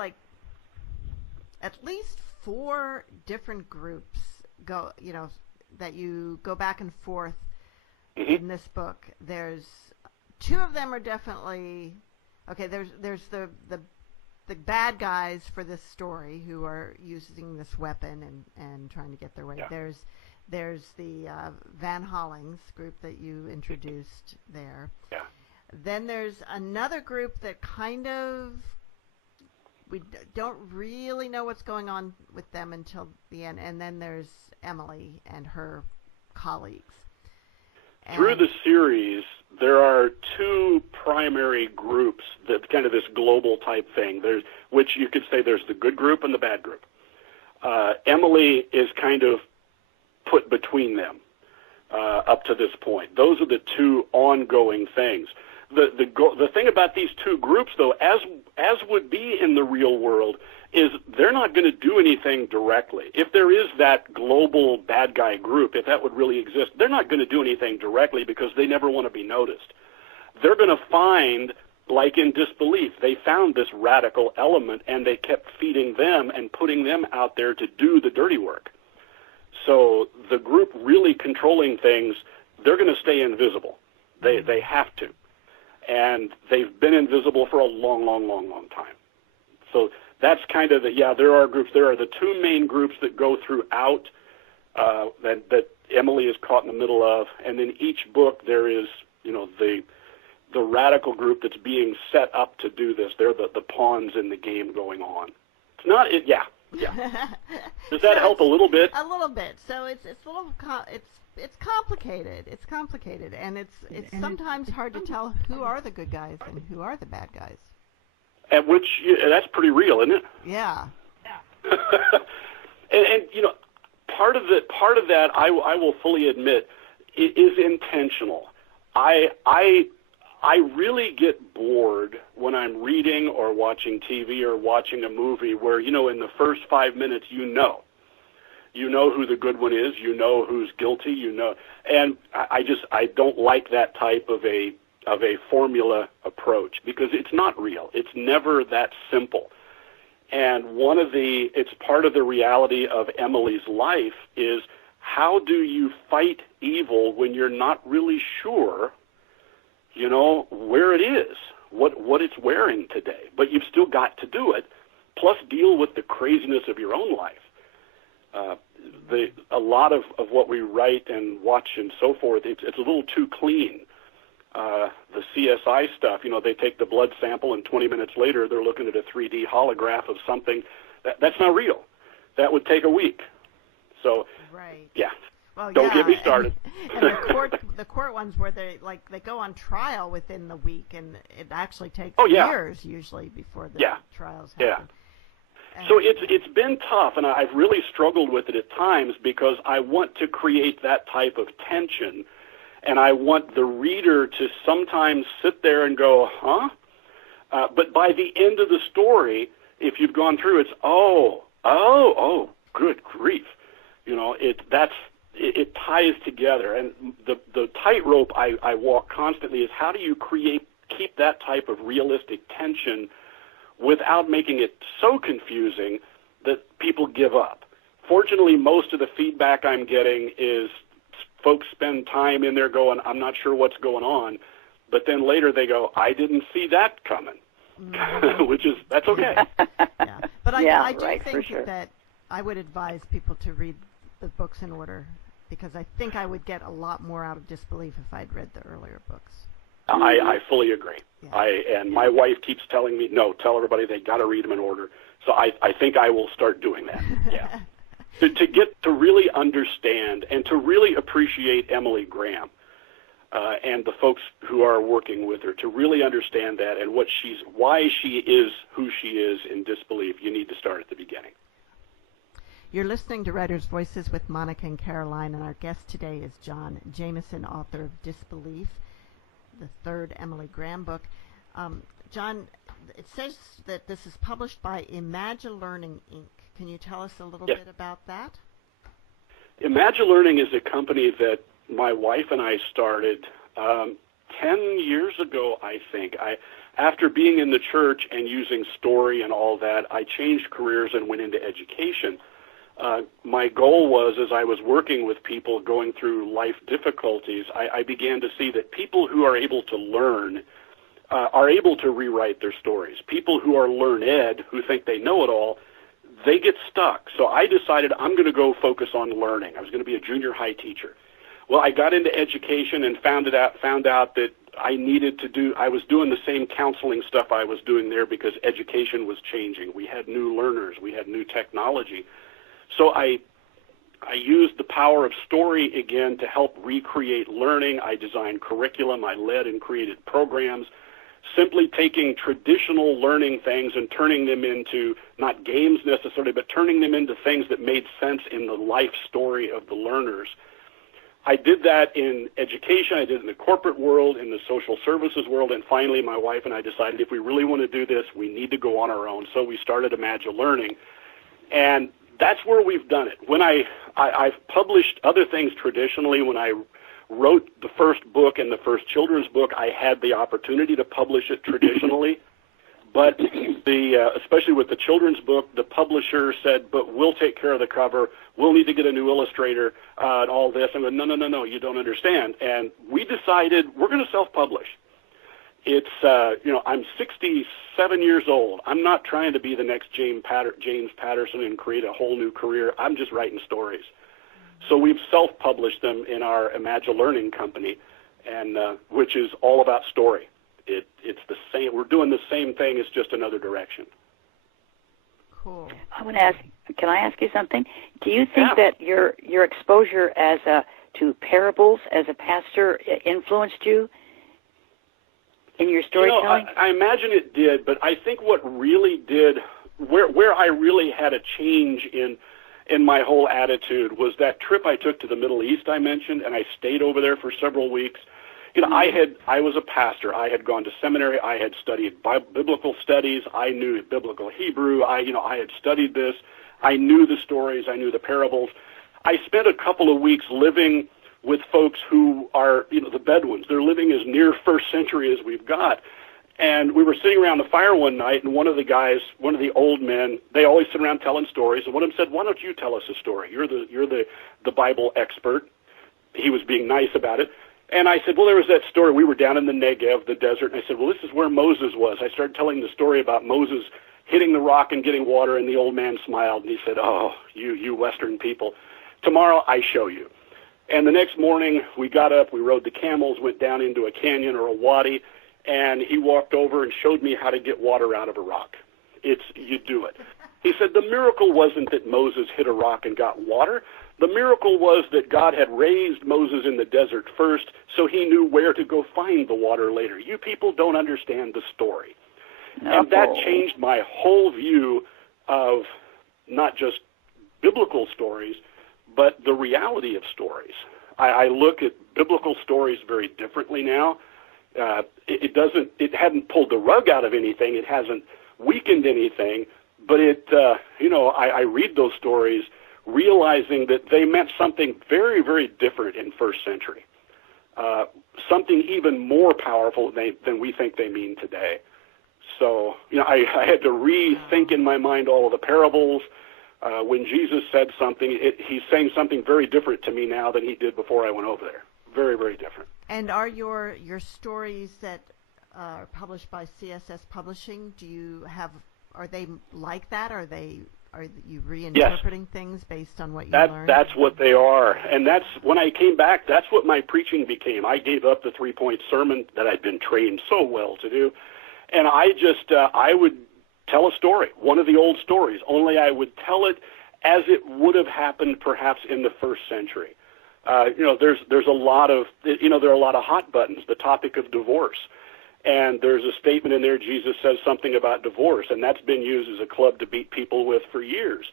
at least 4 different groups that you go back and forth in this book. There's 2 of them are definitely okay. There's the bad guys for this story who are using this weapon and trying to get their way. Yeah. There's the Van Hollings group that you introduced there. Yeah. Then there's another group that kind of we don't really know what's going on with them until the end. And then there's Emily and her colleagues. Through the series, there are 2 primary groups that kind of this global type thing. Which you could say there's the good group and the bad group. Emily is kind of put between them up to this point. Those are the 2 ongoing things. The thing about these 2 groups, though, as would be in the real world, is they're not going to do anything directly. If there is that global bad guy group, if that would really exist, they're not going to do anything directly because they never want to be noticed. They're going to find, like in Disbelief, they found this radical element and they kept feeding them and putting them out there to do the dirty work. So the group really controlling things, they're going to stay invisible. They have to. And they've been invisible for a long, long, long, long time. So that's kind of there are groups. There are the 2 main groups that go throughout that Emily is caught in the middle of. And in each book there is, the radical group that's being set up to do this. They're the pawns in the game going on. It's not it. Yeah. Does that help a little bit? A little bit. So it's a little it's complicated. It's complicated, and it's sometimes hard to tell who are the good guys and who are the bad guys. At which that's pretty real, isn't it? Yeah. and part of that I will fully admit is intentional. I really get bored when I'm reading or watching TV or watching a movie where, in the first 5 minutes, you know who the good one is, who's guilty, and I don't like that type of a formula approach because it's not real. It's never that simple. And it's part of the reality of Emily's life is how do you fight evil when you're not really sure where it is, what it's wearing today, but you've still got to do it, plus deal with the craziness of your own life. A lot of what we write and watch and so forth, it's a little too clean. The CSI stuff, they take the blood sample and 20 minutes later they're looking at a 3D holograph of something. That's not real. That would take a week. So, right. Yeah. Well, Don't get me started. And the court ones where they go on trial within the week, and it actually takes years usually before the trials happen. Yeah. So it's been tough, and I've really struggled with it at times because I want to create that type of tension, and I want the reader to sometimes sit there and go, huh? But by the end of the story, if you've gone through, it's, oh, good grief. It ties together. And the tightrope I walk constantly is how do you keep that type of realistic tension without making it so confusing that people give up. Fortunately, most of the feedback I'm getting is folks spend time in there going, I'm not sure what's going on, but then later they go, I didn't see that coming, that's okay. Yeah. But I do right, think sure. that I would advise people to read the books in order, because I think I would get a lot more out of Disbelief if I'd read the earlier books. I fully agree. Yeah. My wife keeps telling me, no, tell everybody they got to read them in order. So I think I will start doing that. Yeah. to get to really understand and to really appreciate Emily Graham and the folks who are working with her, to really understand that and why she is who she is in Disbelief, you need to start at the beginning. You're listening to Writers' Voices with Monica and Caroline, and our guest today is John Jamison, author of Disbelief, the third Emily Graham book. John, it says that this is published by Learning, Inc. Can you tell us a little bit about that? Learning is a company that my wife and I started 10 years ago, I think. After being in the church and using story and all that, I changed careers and went into education. My goal was, as I was working with people going through life difficulties, I began to see that people who are able to learn are able to rewrite their stories. People who are learned, who think they know it all, they get stuck. So I decided I'm going to go focus on learning. I was going to be a junior high teacher. Well, I got into education and found out that I was doing the same counseling stuff I was doing there because education was changing. We had new learners. We had new technology. So I used the power of story again to help recreate learning. I designed curriculum. I led and created programs, simply taking traditional learning things and turning them into, not games necessarily, but turning them into things that made sense in the life story of the learners. I did that in education. I did it in the corporate world, in the social services world, and finally my wife and I decided if we really want to do this, we need to go on our own. So we started Learning, and that's where we've done it. When I've published other things traditionally. When I wrote the first book and the first children's book, I had the opportunity to publish it traditionally. But especially with the children's book, the publisher said, but we'll take care of the cover. We'll need to get a new illustrator and all this. I'm going, no, you don't understand. And we decided we're going to self-publish. It's, I'm 67 years old. I'm not trying to be the next James Patterson and create a whole new career. I'm just writing stories. So we've self-published them in our Learning company, and which is all about story. It's the same. We're doing the same thing. It's just another direction. Cool. Can I ask you something? Do you think that your exposure to parables as a pastor influenced you in your storytelling? I imagine it did, but I think what really did, where I really had a change in my whole attitude was that trip I took to the Middle East I mentioned, and I stayed over there for several weeks. I was a pastor. I had gone to seminary. I had studied biblical studies. I knew biblical Hebrew. I had studied this. I knew the stories. I knew the parables. I spent a couple of weeks living with folks who are, the Bedouins. They're living as near first century as we've got. And we were sitting around the fire one night, and one of the old men, they always sit around telling stories. And one of them said, "Why don't you tell us a story? You're the Bible expert." He was being nice about it. And I said, well, there was that story. We were down in the Negev, the desert, and I said, well, this is where Moses was. I started telling the story about Moses hitting the rock and getting water, and the old man smiled, and he said, "Oh, you Western people, tomorrow I show you." And the next morning, we got up, we rode the camels, went down into a canyon or a wadi, and he walked over and showed me how to get water out of a rock. You do it. He said the miracle wasn't that Moses hit a rock and got water. The miracle was that God had raised Moses in the desert first, so he knew where to go find the water later. You people don't understand the story. No. And that changed my whole view of not just biblical stories, but the reality of stories. I look at biblical stories very differently now. It hadn't pulled the rug out of anything. It hasn't weakened anything. But I read those stories realizing that they meant something very, very different in first century. Something even more powerful than we think they mean today. So, I had to rethink in my mind all of the parables. When Jesus said something, he's saying something very different to me now than he did before I went over there. Very, very different. And are your stories that are published by CSS Publishing, are they like that? Are you reinterpreting things based on what you learned? That's what they are. And that's, when I came back, that's what my preaching became. I gave up the 3-point sermon that I'd been trained so well to do. And I would tell a story, one of the old stories, only I would tell it as it would have happened perhaps in the first century. There's a lot of, there are a lot of hot buttons, the topic of divorce. And there's a statement in there, Jesus says something about divorce, and that's been used as a club to beat people with for years.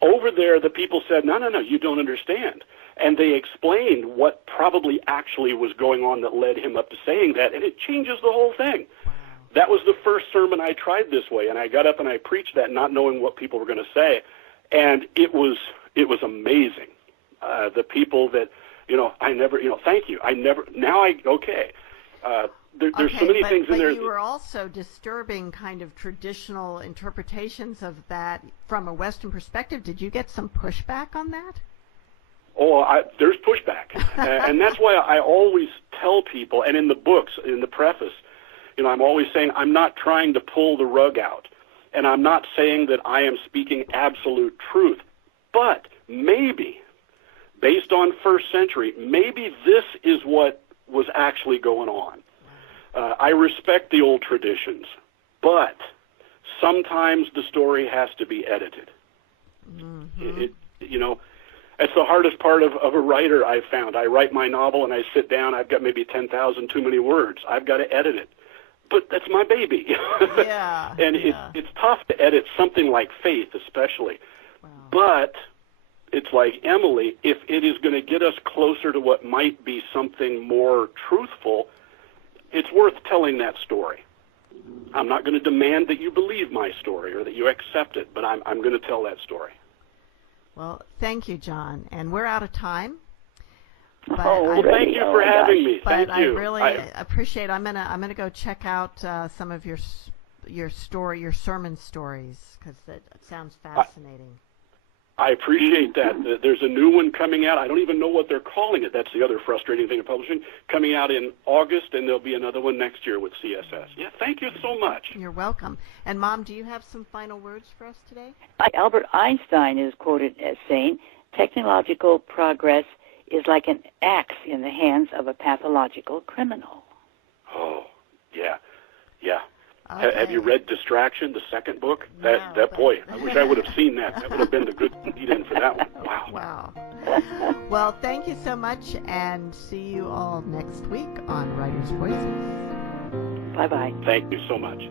Over there, the people said, no, you don't understand. And they explained what probably actually was going on that led him up to saying that, and it changes the whole thing. Wow. That was the first sermon I tried this way, and I got up and I preached that not knowing what people were going to say. And it was amazing. The people that, thank you. There's so many things in there. But you were also disturbing kind of traditional interpretations of that from a Western perspective. Did you get some pushback on that? Oh, there's pushback. And that's why I always tell people, and in the books, in the preface, I'm always saying I'm not trying to pull the rug out. And I'm not saying that I am speaking absolute truth. But maybe, based on first century, maybe this is what was actually going on. I respect the old traditions, but sometimes the story has to be edited. Mm-hmm. That's the hardest part of a writer I've found. I write my novel and I sit down, I've got maybe 10,000 too many words. I've got to edit it. But that's my baby. Yeah. And it's tough to edit something like faith, especially. Wow. But it's like Emily, if it is going to get us closer to what might be something more truthful, it's worth telling that story. I'm not going to demand that you believe my story or that you accept it, but I'm going to tell that story. Well, thank you, John. And we're out of time. But thank you for having me. Thank you. I really appreciate it. I'm gonna go check out some of your sermon stories, because it sounds fascinating. I appreciate that. There's a new one coming out. I don't even know what they're calling it. That's the other frustrating thing of publishing. Coming out in August, and there'll be another one next year with CSS. Yeah, thank you so much. You're welcome. And, Mom, do you have some final words for us today? Albert Einstein is quoted as saying, technological progress is like an axe in the hands of a pathological criminal. Oh, yeah, yeah. Okay. Have you read Distraction, the second book? No, boy, I wish I would have seen that. That would have been the good lead-in for that one. Wow. Wow. Well, thank you so much, and see you all next week on Writers' Voices. Bye-bye. Thank you so much.